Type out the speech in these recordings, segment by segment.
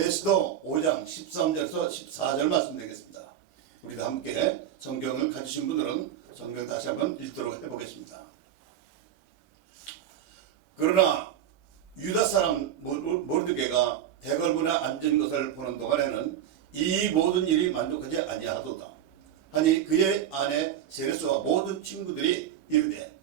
에스더 5장 13절에서 14절 말씀드리겠습니다. 우리도 함께 성경을 가지신 분들은 성경 다시 한번 읽도록 해보겠습니다. 그러나 유다 사람 모르드게가 대궐문에 앉은 것을 보는 동안에는 이 모든 일이 만족하지 아니하도다 하니 그의 아내 세레스와 모든 친구들이 이르되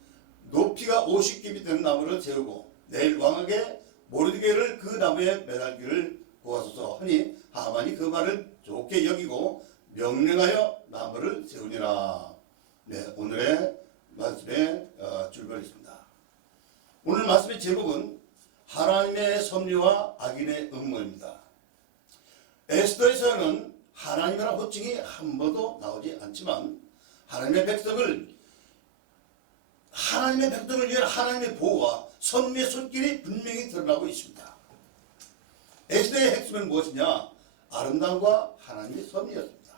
높이가 50규빗 되는 나무를 세우고 내일 왕에게 모르드게를 그 나무에 매달기를 구하소서 하니 하만이 그 말을 좋게 여기고 명령하여 나무를 세우니라. 네, 오늘의 말씀에 출발했습니다. 오늘 말씀의 제목은 하나님의 섭리와 악인의 음모입니다. 에스더에서는 하나님이라는 호칭이 한 번도 나오지 않지만 하나님의 백성을 위한 하나님의 보호와 섭리의 손길이 분명히 드러나고 있습니다. 에스더의 핵심은 무엇이냐? 아름다움과 하나님의 섭리였습니다.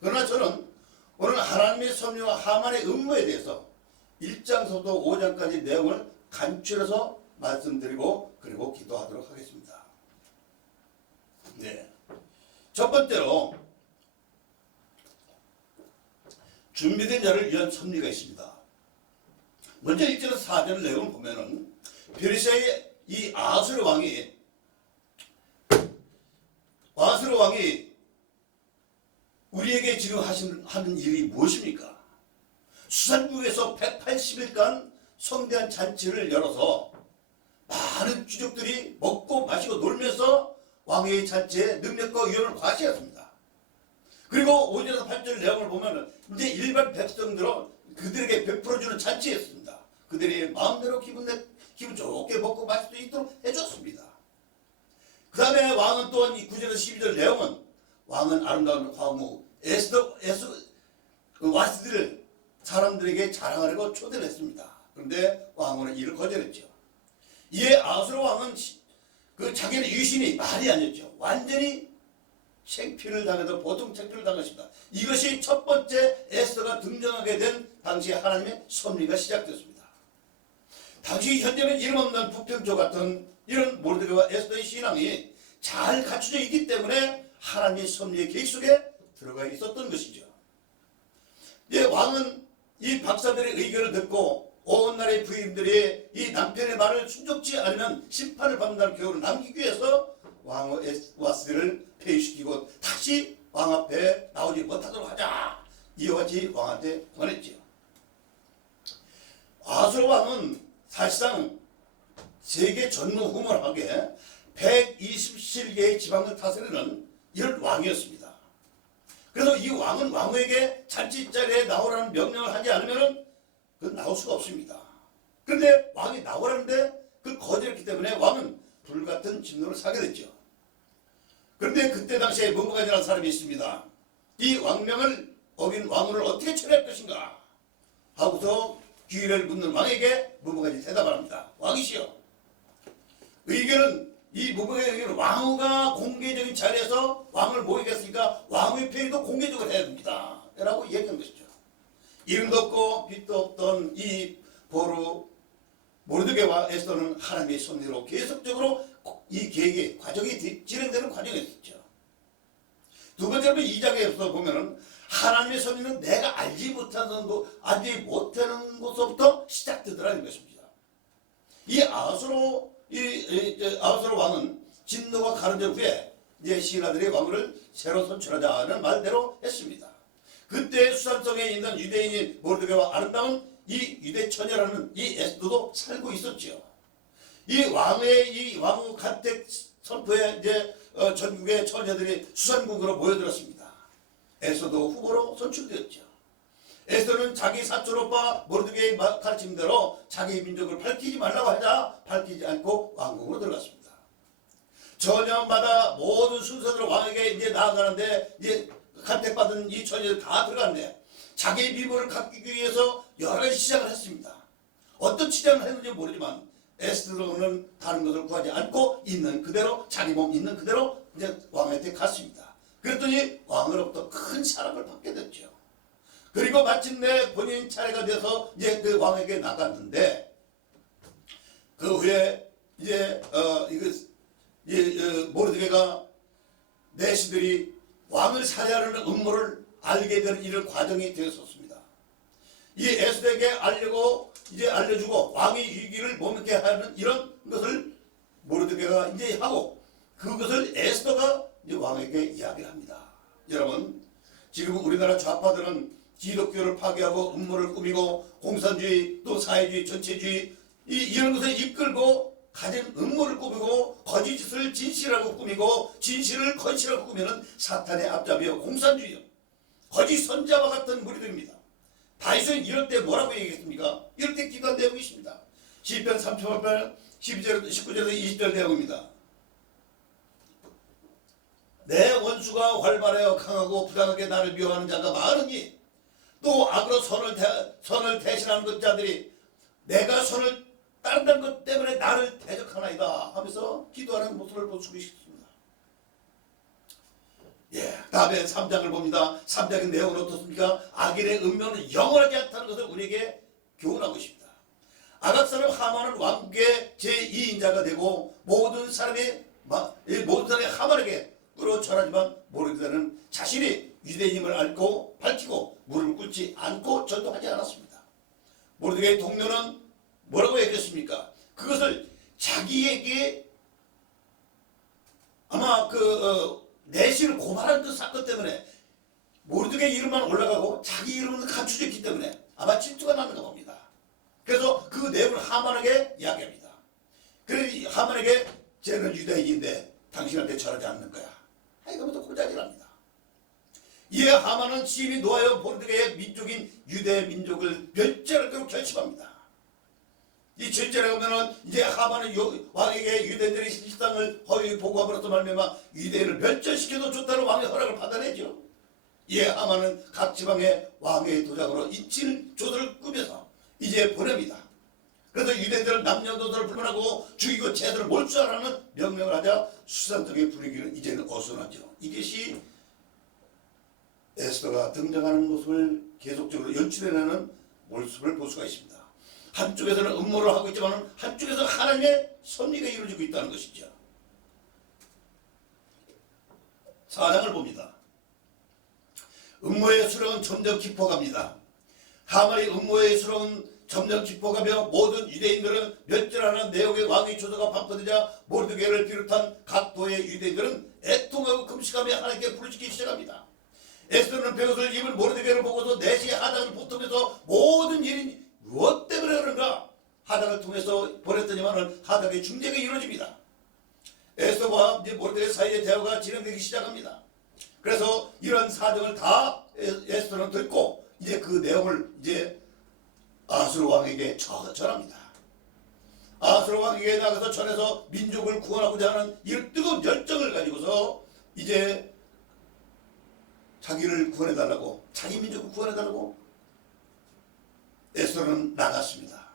그러나 저는 오늘 하나님의 섭리와 하만의 음모에 대해서 1장서부터 5장까지 내용을 간추려서 말씀드리고 그리고 기도하도록 하겠습니다. 네. 첫 번째로 준비된 자를 위한 섭리가 있습니다. 먼저 1절에서 4절 내용을 보면은 페르시아의 이 아수르 왕이 우리에게 지금 하는 일이 무엇입니까? 수산국에서 180일간 성대한 잔치를 열어서 많은 귀족들이 먹고 마시고 놀면서 왕의 잔치에 능력과 위엄을 과시했습니다. 그리고 5절에서 8절 내용을 보면 이제 일반 백성들은 그들에게 베풀어주는 잔치였습니다. 그들이 마음대로 기분 좋게 먹고 마실 수 있도록 해줬습니다. 그 다음에 왕은 또한 이 9절에서 12절 내용은 왕은 아름다운 황후 와스들을 사람들에게 자랑하려고 초대를 했습니다. 그런데 왕은 이를 거절했죠. 이에 아수르 왕은 자기의 유신이 말이 아니었죠. 완전히 창피를 당해서 보통 창피를 당했습니다. 이것이 첫 번째 에스더가 등장하게 된 당시에 하나님의 섭리가 시작됐습니다. 당시 현재는 이름 없는 부평조 같은 이런 모르드게와 에스더의 신앙이 잘 갖춰져 있기 때문에 하나님의 섭리의 계획 속에 들어가 있었던 것이죠. 이제 왕은 이 박사들의 의견을 듣고 온 나라의 부인들이 이 남편의 말을 순종치 않으면 심판을 받는다는 교훈을 남기기 위해서 왕후 와스를 폐위시키고 다시 왕 앞에 나오지 못하도록 하자. 이와 같이 왕한테 권했죠. 아수르 왕은 사실상 세계 전무후무하게 127개의 지방을 다스리는 이런 왕이었습니다. 그래서 이 왕은 왕후에게 잔치 자리에 나오라는 명령을 하지 않으면 그건 나올 수가 없습니다. 그런데 왕이 나오라는데 그걸 거절했기 때문에 왕은 불같은 진노를 사게 됐죠. 그런데 그때 당시에 문무간이라는 사람이 있습니다. 이 왕명을 어긴 왕후를 어떻게 처리할 것인가 하고서 기회를 묻는 왕에게 문무간이 대답을 합니다. 왕이시여, 의견은 이 문무간의 의견은 왕후가 공개적인 자리에서 왕을 모이겠으니까 왕후의 폐위도 공개적으로 해야 됩니다. 라고 얘기한 것이죠. 이름도 없고 빛도 없던 이 모르드게와 에스더는 하나님의 섭리로 계속적으로 이 계획의 과정이 진행되는 과정이었죠. 두 번째로 2장에서 보면은 하나님의 섭리는 내가 알지 못하는 곳서부터 시작되더라는 것입니다. 이 아수르 왕은 진노가 가려진 후에 이제 신하들의 왕후를 새로 선출하자는 말대로 했습니다. 그때 수산성에 있는 유대인인 모르드게와 아름다운 이 유대 처녀라는 이 에스더도 살고 있었죠. 이 왕후 간택 선포에 이제 전국의 처녀들이 수산국으로 모여들었습니다. 에스더도 후보로 선출되었죠. 에스더는 자기 사촌 오빠 모르드게의 가르침대로 자기 민족을 밝히지 말라고 하자 밝히지 않고 왕궁으로 들어갔습니다. 처녀마다 모든 순서대로 왕에게 이제 나아가는데 이제 간택받은 이 처녀들 다 들어갔는데 자기의 미모를 갖기 위해서 여러 가지 시작을 했습니다. 어떤 시작을 했는지 모르지만 에스더는 다른 것을 구하지 않고 있는 그대로 자기 몸 있는 그대로 이제 왕한테 갔습니다. 그랬더니 왕으로부터 큰 사랑을 받게 됐죠. 그리고 마침내 본인 차례가 돼서 이제 그 왕에게 나갔는데 그 후에 이제 모르드게가 내시들이 왕을 살해하려는 음모를 알게 되는 이런 과정이 되었었습니다. 이 에스더에게 알려주고 왕의 위기를 머물게 하는 이런 것을 모르드게가 이제 하고, 그것을 에스더가 이제 왕에게 이야기를 합니다. 여러분, 지금 우리나라 좌파들은 기독교를 파괴하고 음모를 꾸미고 공산주의 또 사회주의 전체주의 이런 것을 이끌고 가진 음모를 꾸미고 거짓을 진실이라고 꾸미고 진실을 거짓이라고 꾸미는 사탄의 앞잡이요 공산주의요 거짓 선자와 같은 무리들입니다. 다윗은 이럴 때 뭐라고 얘기했습니까? 이럴 때 기도한 내용이 있습니다. 시편 38편 12절 19절에서 20절 내용입니다. 내 원수가 활발하여 강하고 부당하게 나를 미워하는 자가 많으니 또 악으로 선을 대신하는 것 자들이 내가 선을 따른다는 것 때문에 나를 대적하나이다 하면서 기도하는 모습을 볼 수 있습니다. 다음에 3장을 봅니다. 3장의 내용은 어떻습니까? 악인의 음료는 영원하지 않다는 것을 우리에게 교훈하고 있습니다. 아각 사람 하만은 왕국의 제2인자가 되고 모든 사람이 하만에게 끌어절하지만 모르게는 자신이 유대인임을 알고 밝히고 무릎을 꿇지 않고 전도하지 않았습니다. 모르드게의 동료는 뭐라고 얘기했습니까? 그것을 자기에게 아마 내시를 고발한 그 사건 때문에 모르드게 이름만 올라가고 자기 이름은 감춰져 있기 때문에 아마 질투가 났는가 봅니다. 그래서 그 내용을 하만에게 이야기합니다. 그래서 하만에게 쟤는 유대인인데 당신한테 절하지 않는 거야. 이거부터 고자질합니다. 이에 하만은 심히 노하여 모르드게의 민족인 유대 민족을 멸절하도록 결심합니다. 이 절절에 보면은 이제 하만은 왕에게 유대인들의 실상을 허위 보고함으로써 말미암아 유대인을 멸절시켜도 좋다는 왕의 허락을 받아내죠. 이에 하만은 각 지방의 왕의 도장으로 인칠 조서를 꾸며서 이제 보냅니다. 그래서 유대인들은 남녀노소를 불문하고 죽이고 제도를 몰수하라는 명령을 하자 수산적인 분위기는 이제는 어수선하죠. 이것이 에스더가 등장하는 모습을 계속적으로 연출해내는 모습을 볼 수가 있습니다. 한쪽에서는 음모를 하고 있지만 한쪽에서 하나님의 섭리가 이루어지고 있다는 것이죠. 4장을 봅니다. 음모의 수렁은 점점 깊어갑니다. 하만의 음모의 수렁은 점점 깊어가며 모든 유대인들은 멸절하는 내용의 왕의 조서가 반포되자 모르드게를 비롯한 각 도의 유대인들은 애통하고 금식하며 하나님께 부르짖기 시작합니다. 에스더는 베옷을 입은 모르드게를 보고서 내시의 하당을 보통해서 모든 일이 무엇 때문에 그런가 하당을 통해서 보냈더니만 하당의 중재가 이루어집니다. 에스더와 모르드게 사이의 대화가 진행되기 시작합니다. 그래서 이런 사정을 다 에스더는 듣고 이제 그 내용을 이제 아수르 왕에게 전합니다. 아수르 왕에게 나가서 전해서 민족을 구원하고자 하는 이 뜨거운 열정을 가지고서 이제 자기를 구원해달라고, 자기 민족을 구원해달라고 에스더는 나갔습니다.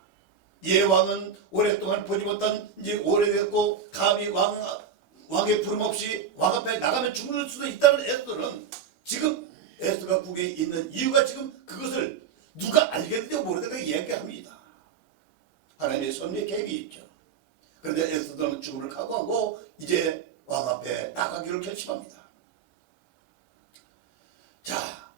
이에 왕은 오랫동안 보지 못한 이제 오래됐고 감히 왕의 부름 없이 왕 앞에 나가면 죽을 수도 있다는 에스더는 지금 에스더가 국에 있는 이유가 지금 그것을 누가 알겠는지 모르겠다고 이야기합니다. 하나님의 섭리의 계획이 있죠. 그런데 에스더는 죽음을 각오하고 이제 왕 앞에 나가기를 결심합니다. 자,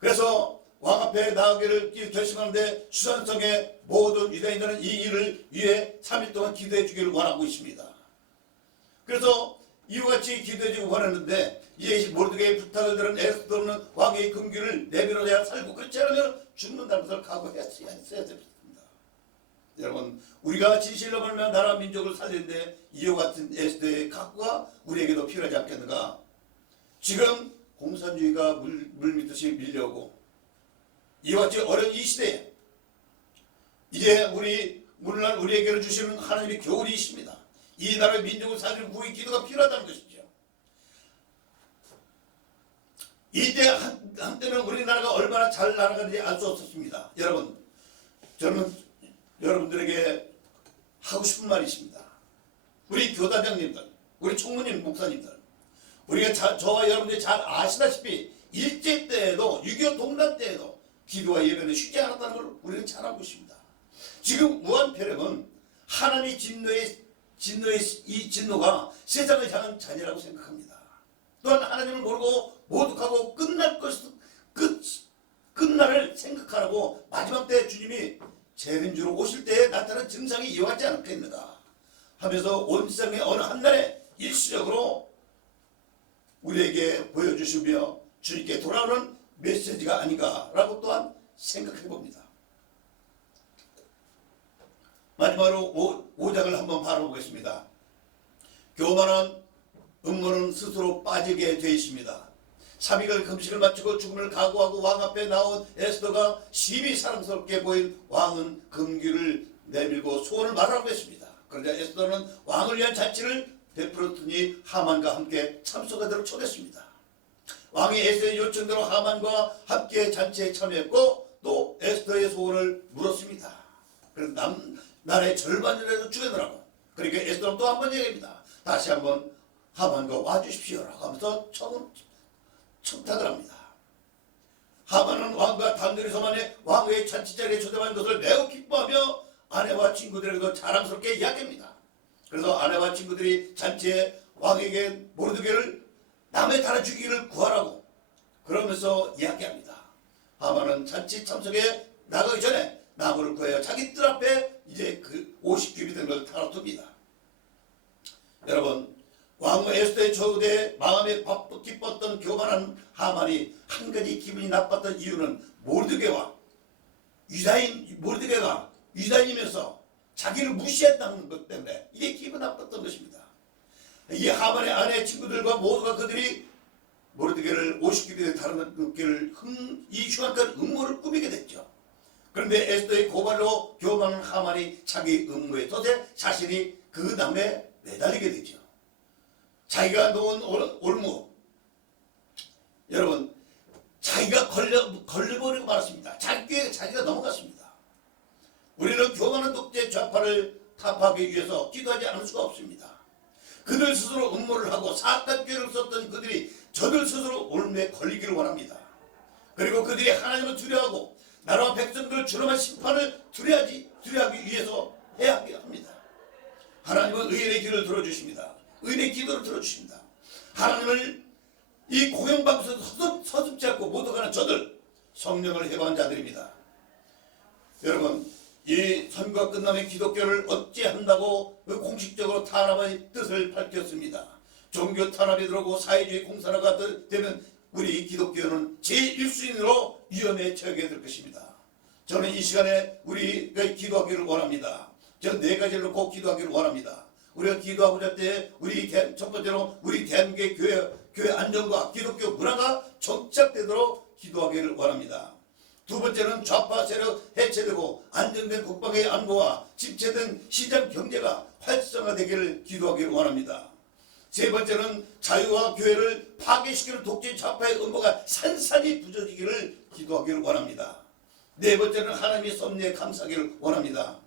그래서 왕 앞에 나가기를 결심하는데 수산성의 모든 유대인들은 이 일을 위해 3일 동안 기도해 주기를 원하고 있습니다. 그래서 이와 같이 기도해 주고 원했는데 이제 모르드게의 부탁을 들은 에스더는 왕의 금기를 내밀어야 살고 그렇지 않으면 죽는다는 것을 각오했어야 됐습니다. 여러분, 우리가 진실로 말하면 나라 민족을 살리는데 이와 같은 에스더의 각오가 우리에게도 필요하지 않겠는가? 지금 공산주의가 물밀듯이 밀려오고 이와 같이 어려운 이 시대에 이제 오늘날 우리에게는 주시는 하나님의 교훈이 있습니다. 이 나라의 민족을 살리는 구의 기도가 필요하다는 것이죠. 이때 한때는 우리나라가 얼마나 잘 나아가는지 알 수 없었습니다. 여러분, 저는 여러분들에게 하고 싶은 말이 있습니다. 우리 교단장님들, 우리 총무님, 목사님들, 우리가 저와 여러분들이 잘 아시다시피 일제 때에도 6.25 동란 때에도 기도와 예배는 쉽지 않았다는 걸 우리는 잘 알고 있습니다. 지금 무한폐렴은 하나님의 진노의 이 진노가 세상을 향한 잔이라고 생각합니다. 또한 하나님을 모르고 모독하고 끝날을 생각하라고 마지막 때 주님이 재림주로 오실 때에 나타난 증상이 이와 같지 않겠는가 하면서 온 세상의 어느 한날에 일시적으로 우리에게 보여주시며 주님께 돌아오는 메시지가 아닌가라고 또한 생각해 봅니다. 마지막으로 5장을 한번 바라보겠습니다. 교만한 음모는 스스로 빠지게 되어 있습니다. 3일간 금식을 마치고 죽음을 각오하고 왕 앞에 나온 에스더가 심히 사랑스럽게 보인 왕은 금귀를 내밀고 소원을 말하고 했습니다. 그러자 에스더는 왕을 위한 잔치를 베풀었더니 하만과 함께 참석하도록 초대했습니다. 왕이 에스더의 요청대로 하만과 함께 잔치에 참여했고 또 에스더의 소원을 물었습니다. 그래서 나라의 절반이라도 죽여놓으라고. 그러니까 에스더는 또 한 번 얘기합니다. 다시 한번 하만과 와주십시오라고 하면서 청탁을 합니다. 하만은 왕과 단둘이 서만에 왕의 잔치자리에 초대받은 것을 매우 기뻐하며 아내와 친구들에게도 자랑스럽게 이야기합니다. 그래서 아내와 친구들이 잔치에 왕에게 모르드게를 남의 나라 죽이기를 구하라고 그러면서 이야기합니다. 하만은 잔치 참석에 나가기 전에 나무를 구하여 자기 뜰 앞에 이제 그 50규빗 된 것을 달아둡니다. 여러분, 왕후 에스더의 초대에 마음에 기뻤던 교만한 하만이 한 가지 기분이 나빴던 이유는 모르드게가 유다인이면서 자기를 무시했다는 것 때문에 이게 기분 나빴던 것입니다. 이 하만의 아내 친구들과 모두가 그들이 모르드게를 50규빗에 다루는 이 흉악한 음모를 꾸미게 됐죠. 그런데 에스더의 고발로 교만한 하만이 자기 음모의 덫에 자신이 그 남에 매달리게 되죠. 자기가 놓은 올무, 여러분, 자기가 걸려버리고 말았습니다. 자기가 넘어갔습니다. 우리는 교만한 독재 좌파를 타파하기 위해서 기도하지 않을 수가 없습니다. 그들 스스로 음모를 하고 사악한 썼던 그들이 저들 스스로 올무에 걸리기를 원합니다. 그리고 그들이 하나님을 두려워하고 나라와 백성들을 주름한 심판을 두려워하기 위해서 해야 합니다. 하나님은 의인의 기도를 들어주십니다. 의인의 기도를 들어주십니다. 하나님을 이 공영방송에서 서슴지 않고 모독하는 저들, 성령을 해방한 자들입니다. 여러분, 이 선거가 끝나면 기독교를 어찌한다고 공식적으로 탄압의 뜻을 밝혔습니다. 종교 탄압이 들어오고 사회주의 공산화가 되면 우리 기독교는 제1수인으로 위험에 처하게 될 것입니다. 저는 이 시간에 우리가 기도하기를 원합니다. 저는 4가지를 놓고 기도하기를 원합니다. 우리가 기도하고자 때 첫 번째로 우리 대한민국의 교회 안정과 기독교 문화가 정착되도록 기도하기를 원합니다. 두 번째는 좌파 세력 해체되고 안정된 국방의 안보와 집체된 시장 경제가 활성화되기를 기도하기를 원합니다. 세 번째는 자유와 교회를 파괴시키는 독재 좌파의 음모가 산산이 부서지기를 기도하기를 원합니다. 네 번째는 하나님의 섭리에 감사하기를 원합니다.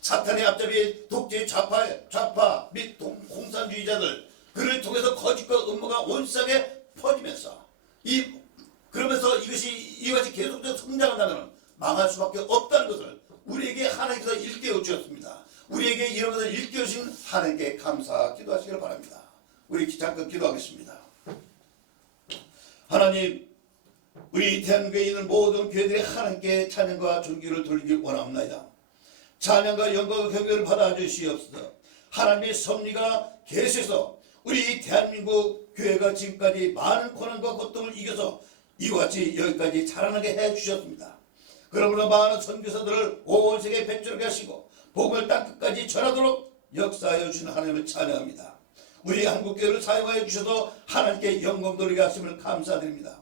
사탄의 앞잡이 독재 좌파 및 공산주의자들 그를 통해서 거짓과 음모가 온 세상에 퍼지면서 그러면서 이것이 계속적으로 성장한다면 망할 수밖에 없다는 것을 우리에게 하나님께서 일깨워 주셨습니다. 우리에게 이런 것을 일깨워 주신 하나님께 감사 기도하시기를 바랍니다. 우리 잠깐 기도하겠습니다. 하나님, 우리 대한민국에 있는 모든 교회들이 하나님께 찬양과 존귀를 돌리길 원합니다. 찬양과 영광과 경배를 받아주시옵소서. 하나님의 섭리가 계셔서 우리 대한민국 교회가 지금까지 많은 고난과 고통을 이겨서 이와 같이 여기까지 자라나게 해주셨습니다. 그러므로 많은 선교사들을 온 세계에 배출하게 하시고 복음을 땅끝까지 전하도록 역사하여 주시는 하나님을 찬양합니다. 우리 한국교회를 사용하여 주셔서 하나님께 영광 돌리게 하심을 감사드립니다.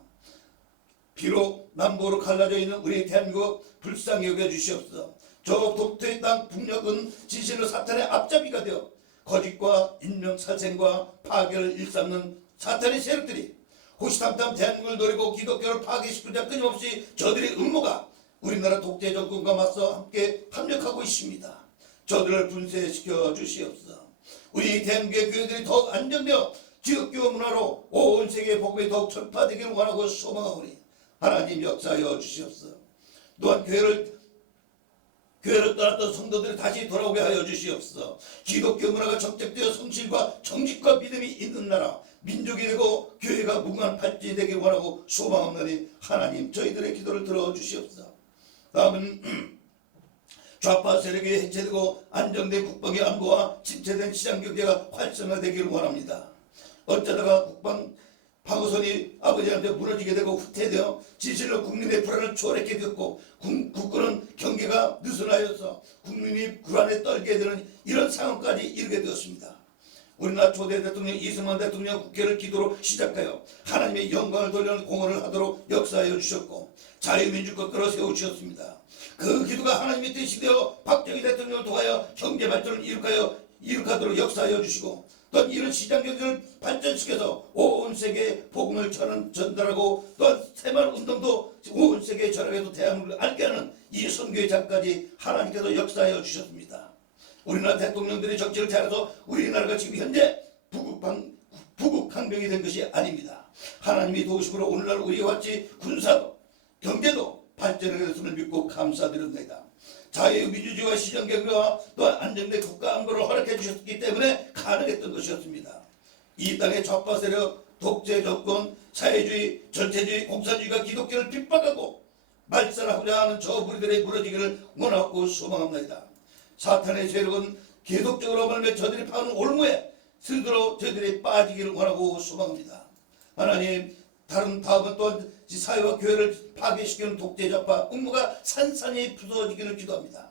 비록 남북으로 갈라져 있는 우리 대한민국 불쌍히 여겨주시옵소서. 저 독토의 땅 북녘은 진실로 사탄의 앞잡이가 되어 거짓과 인명살생과 파괴를 일삼는 사탄의 세력들이 호시탐탐 대한민국을 노리고 기독교를 파괴시키자 끊임없이 저들의 음모가 우리나라 독재 정권과 맞서 함께 합력하고 있습니다. 저들을 분쇄시켜 주시옵소서. 우리 대한민국의 교회들이 더욱 안정되어 지역교회 문화로 온 세계의 복음이 더욱 전파되기를 원하고 소망하오니 하나님 역사하여 주시옵소서. 또한 교회를 떠났던 성도들이 다시 돌아오게 하여 주시옵소서. 기독교 문화가 정착되어 성실과 정직과 믿음이 있는 나라 민족이 되고 교회가 무궁한 발전이 되길 원하고 소망합나니 하나님 저희들의 기도를 들어주시옵소서. 다음은 좌파 세력이 해체되고 안정된 국방의 안보와 침체된 시장경제가 활성화되기를 원합니다. 어쩌다가 국방 방어선이 아버지한테 무너지게 되고 후퇴되어 진실로 국민의 불안을 초래하게 되었고 국군은 경계가 느슨하여서 국민이 불안에 떨게 되는 이런 상황까지 이르게 되었습니다. 우리나라 초대 대통령 이승만 대통령 국회를 기도로 시작하여 하나님의 영광을 돌리는 공헌을 하도록 역사하여 주셨고 자유민주국 끌어 세우셨습니다. 그 기도가 하나님의 뜻이 되어 박정희 대통령을 통하여 경제 발전을 이룩하도록 역사하여 주시고 또한 이런 시장 경제를 발전시켜서 온 세계에 복음을 전달하고 또한 새마을 운동도 온 세계에 전하게도 대한민국을 알게 하는 이 선교의 장까지 하나님께서 역사하여 주셨습니다. 우리나라 대통령들의 정치를 잘해서 우리나라가 지금 현재 부국 강병이 된 것이 아닙니다. 하나님이 도우심으로 오늘날 우리와 같이 군사도 경제도 발전하게 됐음을 믿고 감사드립니다. 자유민주주의와 시정경제와 또한 안정된 국가 안보를 허락해 주셨기 때문에 가능했던 것이었습니다. 이 땅의 좌파 세력, 독재 정권, 사회주의, 전체주의, 공산주의가 기독교를 핍박하고 말살하고자 하는 저 무리들의 무너지기를 원하고 소망합니다. 사탄의 세력은 계속적으로 말며 저들이 파는 올무에 스스로 저들이 빠지기를 원하고 소망합니다. 하나님, 다음은 또한 사회와 교회를 파괴시키는 독재자파 음모가 산산이 부서지기를 기도합니다.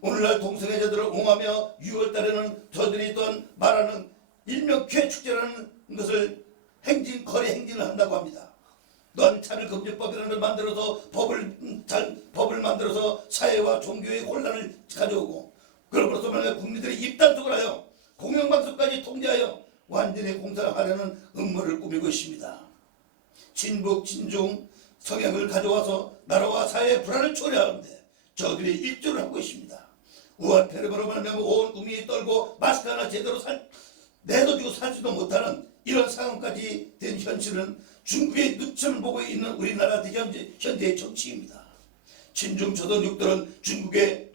오늘날 동성애자들을 옹호하며 6월달에는 저들이 또한 말하는 일명 쾌축제라는 것을 거리 행진을 한다고 합니다. 또한 차별금지법이라는 걸 만들어서 법을 만들어서 사회와 종교의 혼란을 가져오고 그러므로서 말하면 국민들이 입단속을 하여 공영방송까지 통제하여 완전히 공산화하려는 음모를 꾸미고 있습니다. 친북, 친중 성향을 가져와서 나라와 사회의 불안을 초래하는데 저들이 일조를 하고 있습니다. 우한 폐렴으로 말하면 온 국민이 떨고 마스크 하나 제대로 내도주고 살 수도 못하는 이런 상황까지 된 현실은 중국의 눈치를 보고 있는 우리나라 현재의 정치입니다. 친중 초등육들은 중국의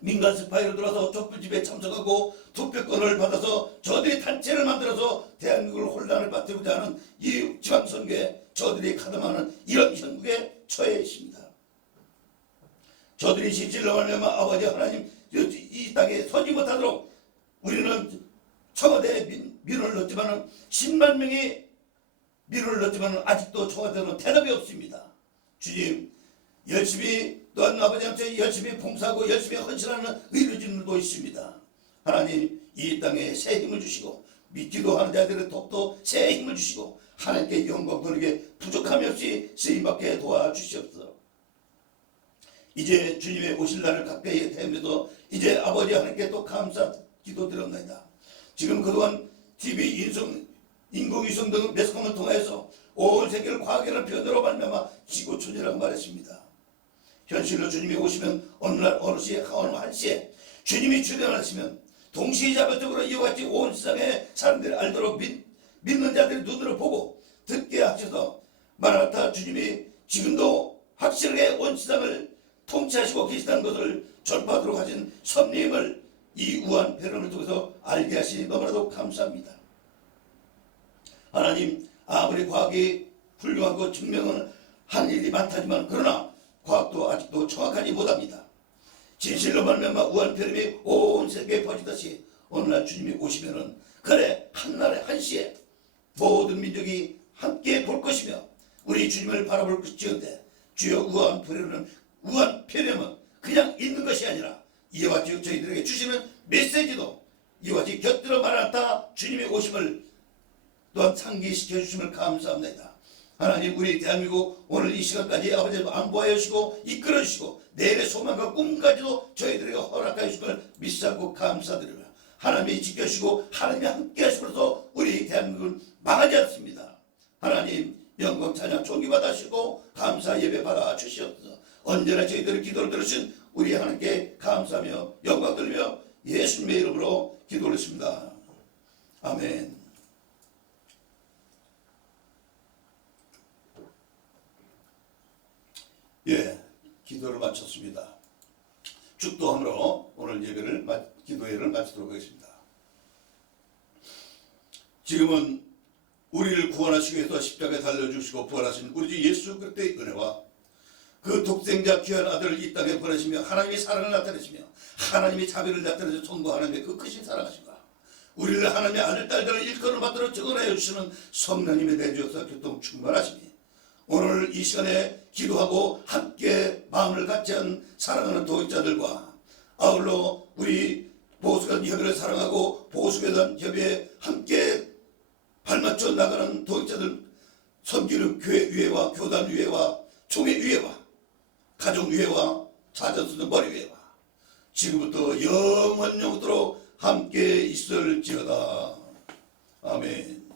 민간 스파이로 들어서 촛불집에 참석하고 투표권을 받아서 저들이 단체를 만들어서 대한민국을 혼란을 빠뜨리고자 하는 이 지방선거에 저들이 가담하는 이런 형국에 처해 있습니다. 저들이 진실로 말하면 아버지 하나님 이 땅에 서지 못하도록 우리는 청와대에 민원을 넣었지만 10만 명이 민원을 넣었지만 아직도 청와대는 대답이 없습니다. 주님 열심히 또한 아버지한테 열심히 봉사하고 열심히 헌신하는 의료진들도 있습니다. 하나님 이 땅에 새 힘을 주시고 믿기도 하는 자들의 덕도 새 힘을 주시고 하나님께 영광 돌리게 부족함이 없이 쓰임받게 도와주시옵소서. 이제 주님의 오실 날을 가까이 대면서 이제 아버지 하나님께 또 감사 기도드렸나이다. 지금 그동안 TV 인공위성 등 매스컴을 통해서 온 세계를 과학이라는 표현으로 말미암아 지구촌이라고 말했습니다. 현실로 주님이 오시면 어느 날 어느 시에 어느 한 시에 주님이 주변하시면 동시자별적으로 이와 같이 온 세상의 사람들이 알도록 믿는 자들의 눈으로 보고 듣게 하셔서 마라나타 주님이 지금도 확실하게 온 세상을 통치하시고 계시다는 것을 전파하도록 하신 섭리임을 이 우한 폐렴을 통해서 알게 하시니 너무나도 감사합니다. 하나님 아무리 과학이 훌륭하고 증명은 하는 일이 많다지만 그러나 과학도 아직도 정확하지 못합니다. 진실로 말미암아 우한 폐렴이 온 세계에 퍼지듯이 어느 날 주님이 오시면은 그래 한날에 한시에 모든 민족이 함께 볼 것이며 우리 주님을 바라볼 것이지언데 주여 우한 폐렴은 그냥 있는 것이 아니라 이와 같이 저희들에게 주시는 메시지도 이와 같이 곁들여 말았다 주님의 오심을 또한 상기시켜 주심을 감사합니다. 하나님 우리 대한민국 오늘 이 시간까지 아버지 안보하여 주시고 이끌어 주시고 내일의 소망과 꿈까지도 저희들에게 허락하여 주실 걸 믿사고 감사드립니다. 하나님이 지켜주시고 하나님이 함께 하시고서 우리 대한민국은 망하지 않습니다. 하나님 영광 찬양 존귀받아 주시고 감사 예배 받아 주시옵소서. 언제나 저희들의 기도를 들으신 우리 하나님께 감사하며 영광 돌리며 예수님의 이름으로 기도했습니다. 아멘. 예, 기도를 마쳤습니다. 축도함으로 오늘 기도회를 마치도록 하겠습니다. 지금은 우리를 구원하시기 위해서 십자가에 달려주시고 부활하신 우리 주 예수 그리스도의 은혜와 그 독생자 귀한 아들을 이 땅에 보내시며 하나님의 사랑을 나타내시며 하나님의 자비를 나타내서 전부 하나님의 그 크신 사랑하신가 우리를 하나님의 아들 딸들을 일컬음 받들어 증언하여 주시는 성령님의 내주역사 교통 충만하시니 오늘 이 시간에 기도하고 함께 마음을 같이 한 사랑하는 도역자들과 아울러 우리 보수관 협의를 사랑하고 보수교단 협의에 함께 발맞춰 나가는 도역자들 섬기는 교회 위에와 교단 위에와 총회 위에와 가정 위에와 자전 쓰는 머리 위에와 지금부터 영원토록 함께 있을지어다. 아멘.